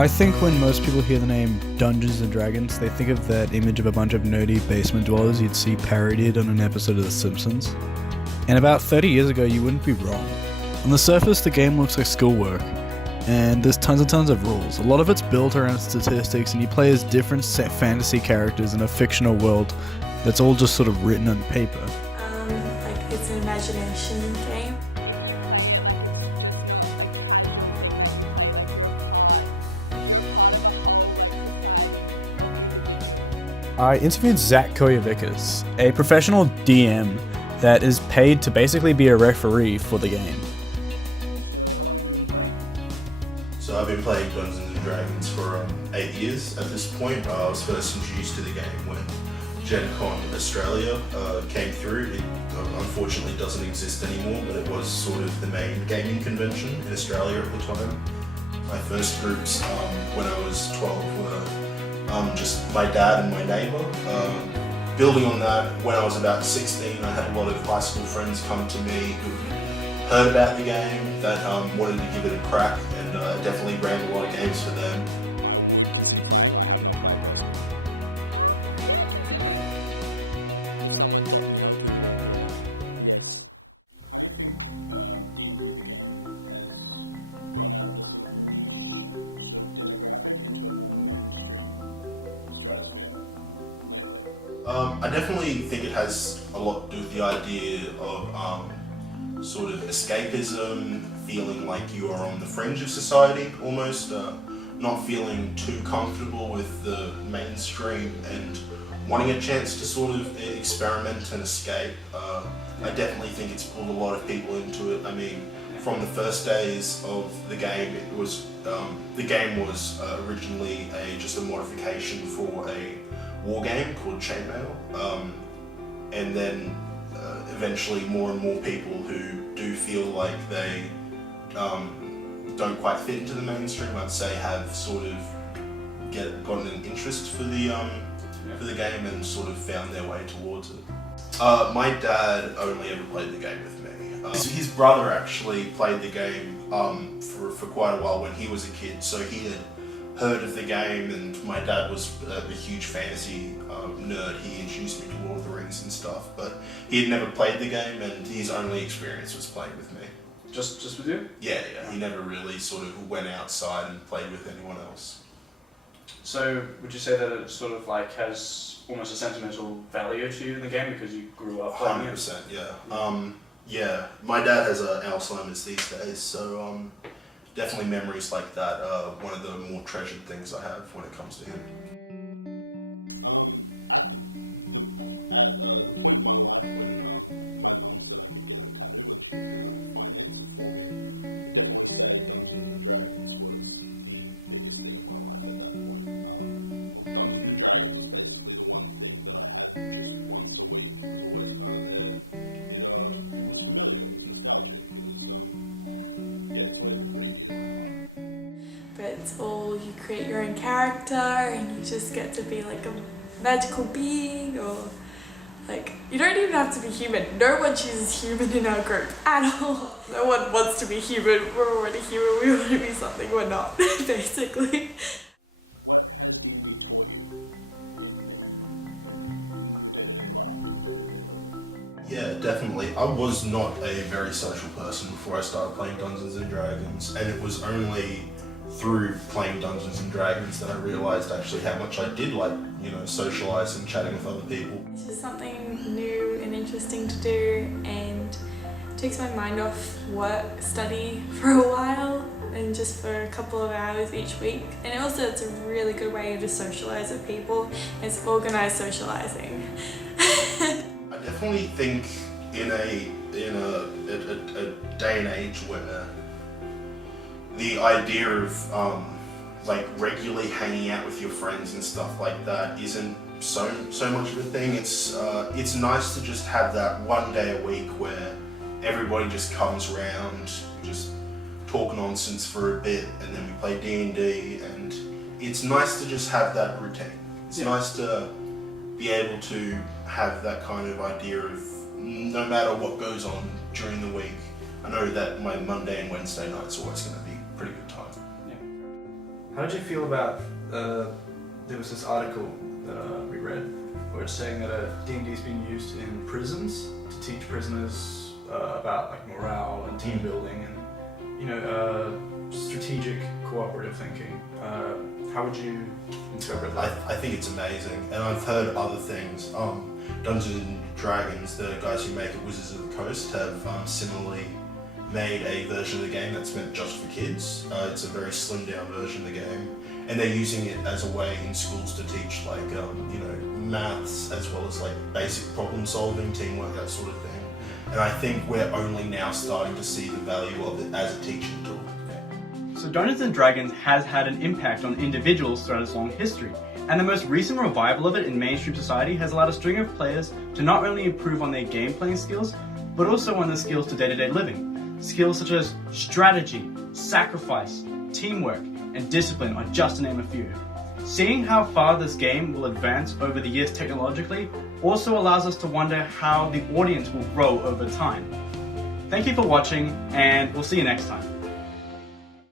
I think when most people hear the name Dungeons and Dragons, they think of that image of a bunch of nerdy basement dwellers you'd see parodied on an episode of The Simpsons. And about 30 years ago, you wouldn't be wrong. On the surface, the game looks like schoolwork, and there's tons and tons of rules. A lot of it's built around statistics, and you play as different fantasy characters in a fictional world that's all just sort of written on paper. It's an imagination game. I interviewed Zach Koyevickas, a professional DM that is paid to basically be a referee for the game. So I've been playing Dungeons and Dragons for 8 years at this point. I was first introduced to the game when Gen Con Australia came through. It unfortunately doesn't exist anymore, but it was sort of the main gaming convention in Australia at the time. My first groups when I was 12 were just my dad and my neighbour. Building on that, when I was about 16, I had a lot of high school friends come to me who heard about the game, that wanted to give it a crack, and definitely ran a lot of games for them. I definitely think it has a lot to do with the idea of sort of escapism, feeling like you are on the fringe of society almost, not feeling too comfortable with the mainstream and wanting a chance to sort of experiment and escape. I definitely think it's pulled a lot of people into it. I mean, from the first days of the game, it was the game was originally just a modification for a war game called Chainmail, and then eventually more and more people who do feel like they don't quite fit into the mainstream, I'd say, have sort of gotten an interest for the game and sort of found their way towards it. My dad only ever played the game with me. His brother actually played the game for quite a while when he was a kid, so he had heard of the game, and my dad was a huge fantasy nerd. He introduced me to Lord of the Rings and stuff, but he had never played the game, and his only experience was playing with me. Just with you? Yeah. He never really sort of went outside and played with anyone else. So would you say that it sort of like has almost a sentimental value to you in the game because you grew up playing it? 100%, yeah. Yeah, my dad has Alzheimer's these days, so definitely memories like that are one of the more treasured things I have when it comes to him. But it's all, you create your own character and you just get to be like a magical being, or like, you don't even have to be human. No one chooses human in our group at all. No one wants to be human. We're already human. We want to be something we're not, basically. Yeah, definitely. I was not a very social person before I started playing Dungeons and Dragons, and it was only through playing Dungeons and Dragons that I realised actually how much I did like, socialising, chatting with other people. It's just something new and interesting to do, and takes my mind off work, study for a while, and just for a couple of hours each week. And also it's a really good way to socialise with people. It's organised socialising. I definitely think in a day and age where the idea of regularly hanging out with your friends and stuff like that isn't so much of a thing. It's nice to just have that one day a week where everybody just comes around, just talk nonsense for a bit, and then we play D&D, and it's nice to just have that routine. It's nice to be able to have that kind of idea of no matter what goes on during the week, I know that my Monday and Wednesday night's always going to be a pretty good time. How did you feel about, there was this article that we read where it's saying that D&D is being used in prisons to teach prisoners about like morale and team building and, you know, strategic cooperative thinking. How would you interpret that? I think it's amazing, and I've heard other things. Dungeons and Dragons, the guys who make it, Wizards of the Coast, have similarly made a version of the game that's meant just for kids. It's a very slimmed down version of the game, and they're using it as a way in schools to teach like you know, maths as well as like basic problem solving, teamwork, that sort of thing. And I think we're only now starting to see the value of it as a teaching tool. So Dungeons & Dragons has had an impact on individuals throughout its long history, and the most recent revival of it in mainstream society has allowed a string of players to not only improve on their game playing skills, but also on their skills to day-to-day living. Skills such as strategy, sacrifice, teamwork, and discipline are just to name a few. Seeing how far this game will advance over the years technologically also allows us to wonder how the audience will grow over time. Thank you for watching, and we'll see you next time.